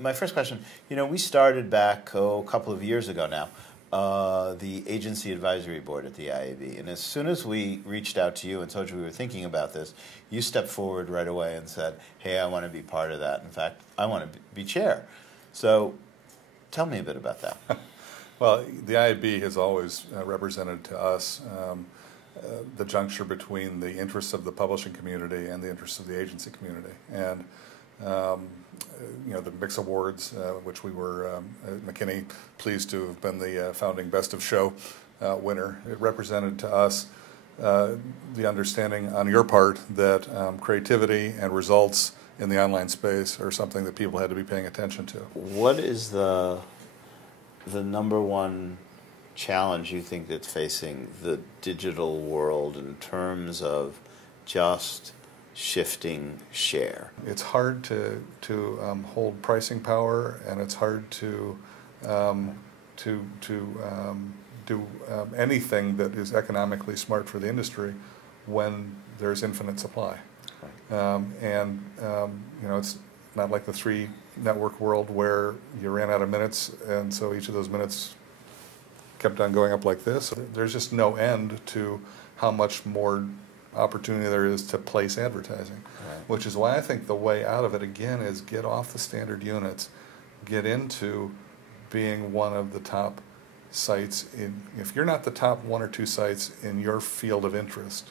My first question, we started back a couple of years ago now, the Agency Advisory Board at the IAB. And as soon as we reached out to you and told you we were thinking about this, you stepped forward right away and said, hey, I want to be part of that. In fact, I want to be chair. So tell me a bit about that. Well, the IAB has always represented to us the juncture between the interests of the publishing community and the interests of the agency community. And the Mix Awards, which we were at McKinney pleased to have been the founding Best of Show winner. It represented to us the understanding on your part that creativity and results in the online space are something that people had to be paying attention to. What is the number one challenge you think that's facing the digital world in terms of just shifting share? It's hard to hold pricing power, and it's hard to do anything that is economically smart for the industry when there's infinite supply. It's not like the 3-network world where you ran out of minutes, and so each of those minutes kept on going up like this. There's just no end to how much more opportunity there is to place advertising, which is why I think the way out of it again is get off the standard units, get into being one of the top sites. If you're not the top 1 or 2 sites in your field of interest,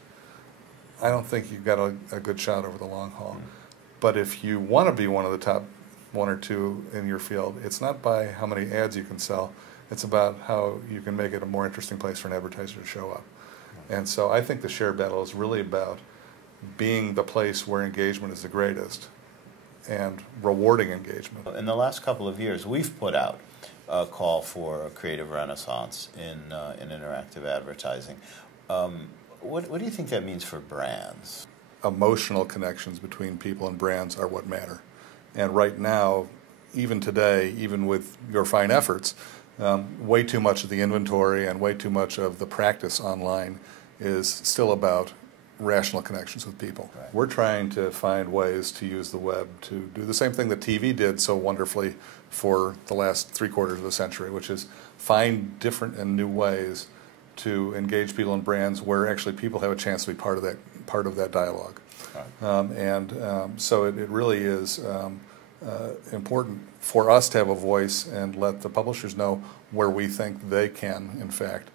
I don't think you've got a good shot over the long haul. But if you want to be one of the top 1 or 2 in your field, it's not by how many ads you can sell, it's about how you can make it a more interesting place for an advertiser to show up. And so I think the share battle is really about being the place where engagement is the greatest and rewarding engagement. In the last couple of years, we've put out a call for a creative renaissance in interactive advertising. What do you think that means for brands? Emotional connections between people and brands are what matter. And right now, even today, even with your fine efforts, way too much of the inventory and way too much of the practice online is still about rational connections with people. Right. We're trying to find ways to use the web to do the same thing that TV did so wonderfully for the last 3/4 of the century, which is find different and new ways to engage people and brands where actually people have a chance to be part of that dialogue. Right. So it really is important for us to have a voice and let the publishers know where we think they can, in fact,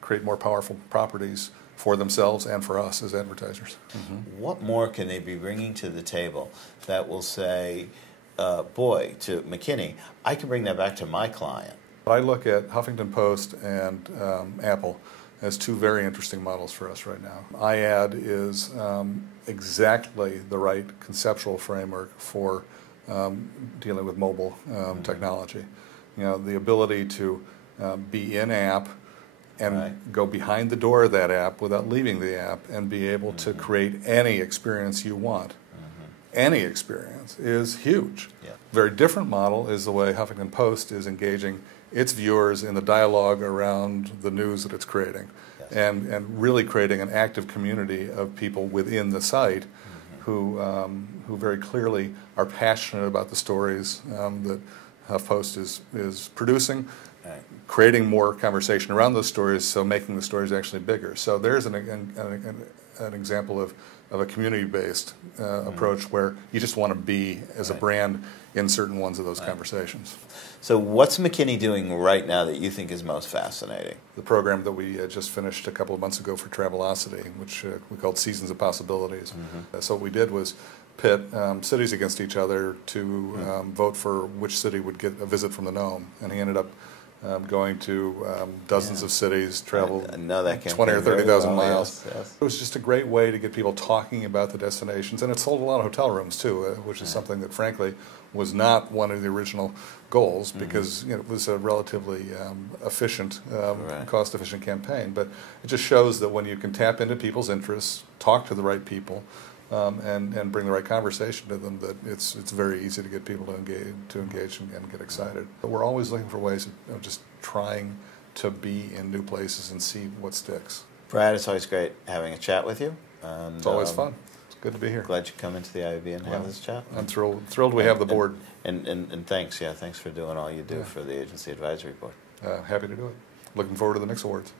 create more powerful properties for themselves and for us as advertisers. Mm-hmm. What more can they be bringing to the table that will say, boy, to McKinney, I can bring that back to my client? I look at Huffington Post and Apple as 2 very interesting models for us right now. IAD is exactly the right conceptual framework for dealing with mobile technology. The ability to be in-app and go behind the door of that app without leaving the app and be able to create any experience you want. Any experience is huge. Yeah. Very different model is the way Huffington Post is engaging its viewers in the dialogue around the news that it's creating. Yes. And really creating an active community of people within the site who very clearly are passionate about the stories that HuffPost is producing, creating more conversation around those stories, so making the stories actually bigger. So there's an example of a community-based approach where you just want to be, as a brand, in certain ones of those conversations. So what's McKinney doing right now that you think is most fascinating? The program that we just finished a couple of months ago for Travelocity, which we called Seasons of Possibilities. So what we did was pit cities against each other to vote for which city would get a visit from the gnome. And he ended up going to dozens of cities, traveled 20 or 30,000 miles. Yes. It was just a great way to get people talking about the destinations, and it sold a lot of hotel rooms too, which is something that frankly was not one of the original goals because it was a relatively efficient, cost-efficient campaign. But it just shows that when you can tap into people's interests, talk to the right people, and bring the right conversation to them, that it's very easy to get people to engage and get excited. But we're always looking for ways of just trying to be in new places and see what sticks. Brad, it's always great having a chat with you. And, it's always fun. It's good to be here. Glad you come into the IAB and have this chat. I'm thrilled we have the board. And thanks, thanks for doing all you do Yeah. for the Agency Advisory Board. Happy to do it. Looking forward to the next awards.